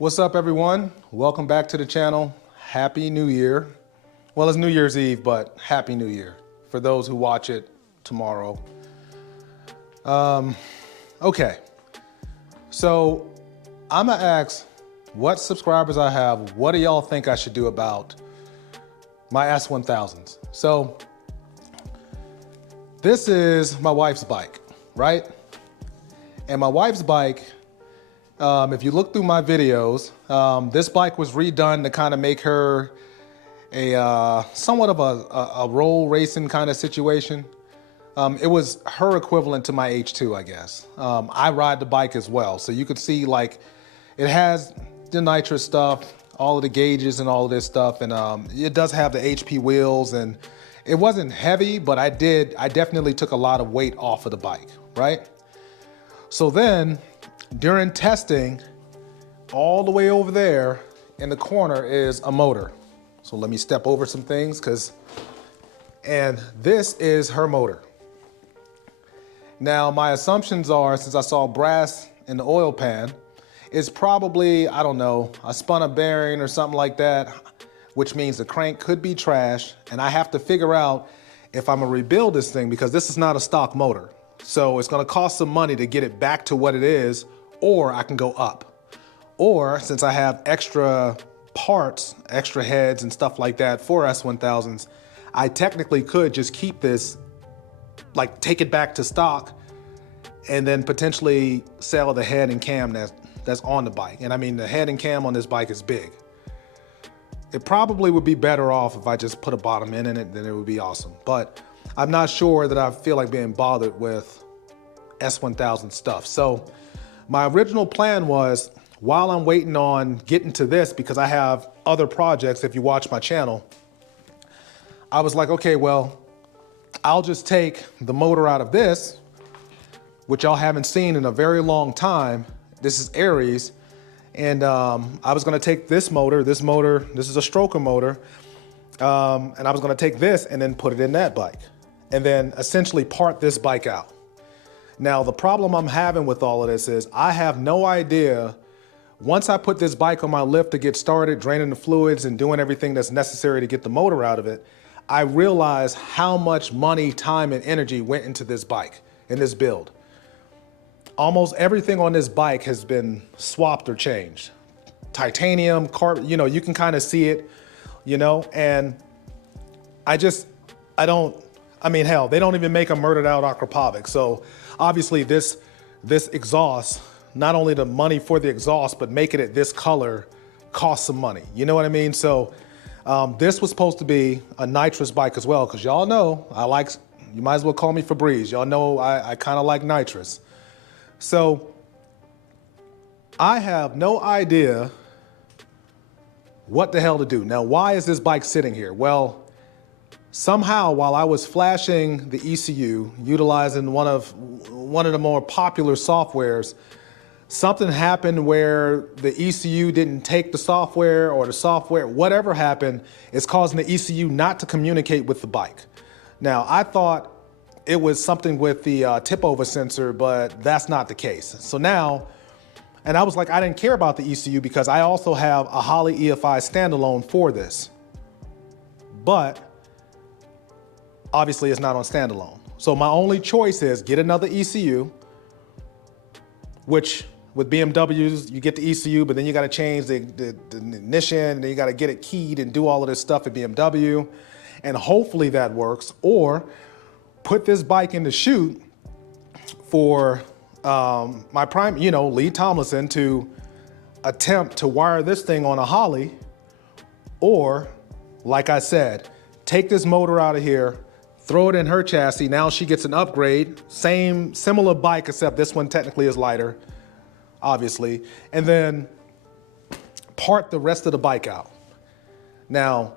What's up, everyone? Welcome back to the channel. Happy New Year. Well, it's New Year's Eve, but Happy New Year for those who watch it tomorrow. Okay, so I'm gonna ask what subscribers I have, what do y'all think I should do about my S1000s? So this is my wife's bike, right? And my wife's bike, if you look through my videos, this bike was redone to kind of make her a somewhat of a roll racing kind of situation. It was her equivalent to my H2, I guess. I ride the bike as well, so you could see like it has the nitrous stuff, all of the gauges and all of this stuff, and it does have the HP wheels, and it wasn't heavy, but I definitely took a lot of weight off of the bike, right? So then, during testing, all the way over there in the corner is a motor. So let me step over some things, and this is her motor. Now, my assumptions are, since I saw brass in the oil pan, it's probably, I don't know, a spun a bearing or something like that, which means the crank could be trash, and I have to figure out if I'm gonna rebuild this thing, because this is not a stock motor. So it's gonna cost some money to get it back to what it is, or I can go up. Or since I have extra parts, extra heads and stuff like that for S1000s, I technically could just keep this, like take it back to stock, and then potentially sell the head and cam that's on the bike. And I mean, the head and cam on this bike is big. It probably would be better off if I just put a bottom end in it, then it would be awesome. But I'm not sure that I feel like being bothered with S1000 stuff. So my original plan was, while I'm waiting on getting to this, because I have other projects, if you watch my channel, I was like, okay, well, I'll just take the motor out of this, which y'all haven't seen in a very long time. This is Aries. And I was gonna take this motor, this is a stroker motor, and I was gonna take this and then put it in that bike, and then essentially part this bike out. Now, the problem I'm having with all of this is I have no idea, once I put this bike on my lift to get started, draining the fluids and doing everything that's necessary to get the motor out of it, I realized how much money, time, and energy went into this bike, in this build. Almost everything on this bike has been swapped or changed. Titanium, carbon, you know, you can kind of see it, you know, and I mean, hell, they don't even make a murdered out Akrapovic. So obviously this exhaust, not only the money for the exhaust, but making it this color costs some money. You know what I mean? So this was supposed to be a nitrous bike as well, because y'all know you might as well call me Febreze. Y'all know I kind of like nitrous. So I have no idea what the hell to do. Now, why is this bike sitting here? Well, somehow while I was flashing the ECU, utilizing one of the more popular softwares, something happened where the ECU didn't take the software, or the software, whatever happened, is causing the ECU not to communicate with the bike. Now, I thought it was something with the tip over sensor, but that's not the case. So now, and I was like, I didn't care about the ECU because I also have a Holley EFI standalone for this. But obviously it's not on standalone. So my only choice is get another ECU, which with BMWs, you get the ECU, but then you gotta change the ignition, and then you gotta get it keyed and do all of this stuff at BMW. And hopefully that works. Or put this bike in the chute for my prime, you know, Lee Tomlinson, to attempt to wire this thing on a Holley. Or, like I said, take this motor out of here, throw it in her chassis. Now she gets an upgrade, similar bike, except this one technically is lighter, obviously, and then part the rest of the bike out. Now,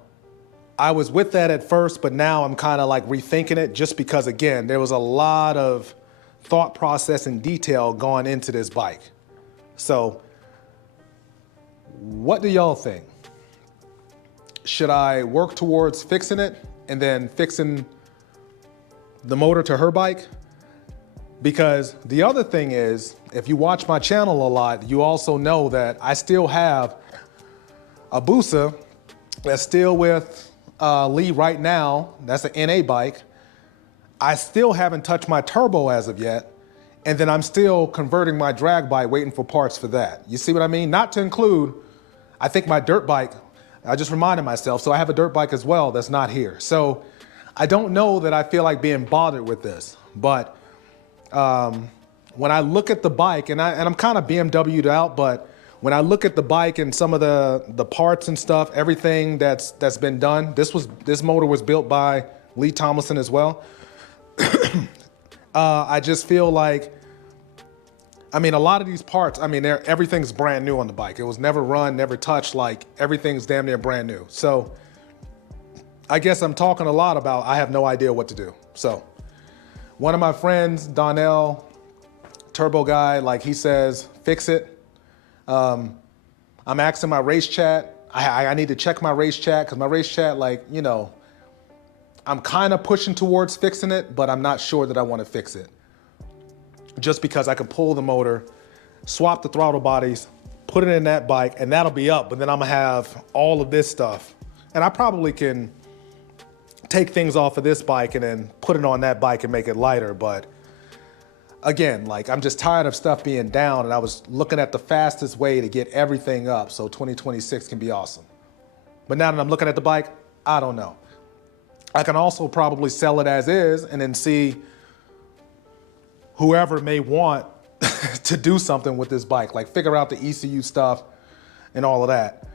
I was with that at first, but now I'm kind of like rethinking it, just because, again, there was a lot of thought process and detail going into this bike. So what do y'all think? Should I work towards fixing it and then fixing the motor to her bike? Because the other thing is, if you watch my channel a lot, you also know that I still have a Busa that's still with Lee right now. That's an NA bike. I still haven't touched my turbo as of yet. And then I'm still converting my drag bike, waiting for parts for that. You see what I mean? Not to include, I think my dirt bike, I just reminded myself, so I have a dirt bike as well that's not here. So I don't know that I feel like being bothered with this, but when I look at the bike, and I'm kind of BMW'd out, but when I look at the bike and some of the parts and stuff, everything that's been done, this motor was built by Lee Tomlinson as well. I just feel like, I mean, a lot of these parts, I mean, everything's brand new on the bike. It was never run, never touched, like everything's damn near brand new. So I guess I'm talking a lot about I have no idea what to do. So one of my friends, Donnell, turbo guy, like he says, fix it. I'm asking my race chat. I need to check my race chat because my race chat, like, you know, I'm kind of pushing towards fixing it, but I'm not sure that I want to fix it. Just because I can pull the motor, swap the throttle bodies, put it in that bike, and that'll be up. But then I'm gonna have all of this stuff. And I probably can take things off of this bike and then put it on that bike and make it lighter. But again, like I'm just tired of stuff being down, and I was looking at the fastest way to get everything up so 2026 can be awesome. But now that I'm looking at the bike, I don't know. I can also probably sell it as is and then see whoever may want to do something with this bike, like figure out the ECU stuff and all of that.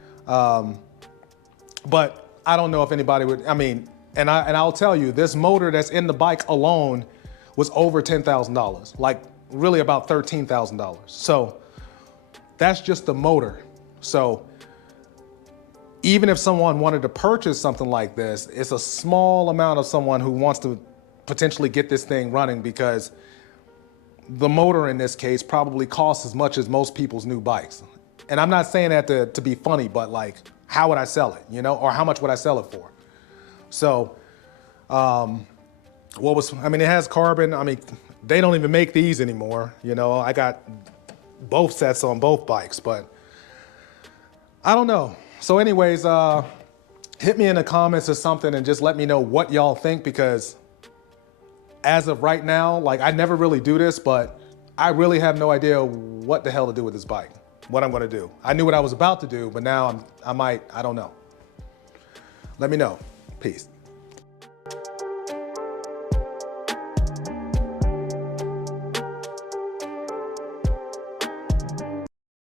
But I don't know if anybody would, I mean, and I'll tell you, this motor that's in the bike alone was over $10,000, like really about $13,000. So that's just the motor. So even if someone wanted to purchase something like this, it's a small amount of someone who wants to potentially get this thing running, because the motor in this case probably costs as much as most people's new bikes. And I'm not saying that to be funny, but like, how would I sell it, you know, or how much would I sell it for? So, I mean, it has carbon. I mean, they don't even make these anymore. You know, I got both sets on both bikes, but I don't know. So anyways, hit me in the comments or something and just let me know what y'all think, because as of right now, like I never really do this, but I really have no idea what the hell to do with this bike, what I'm gonna do. I knew what I was about to do, but now I don't know. Let me know. Peace.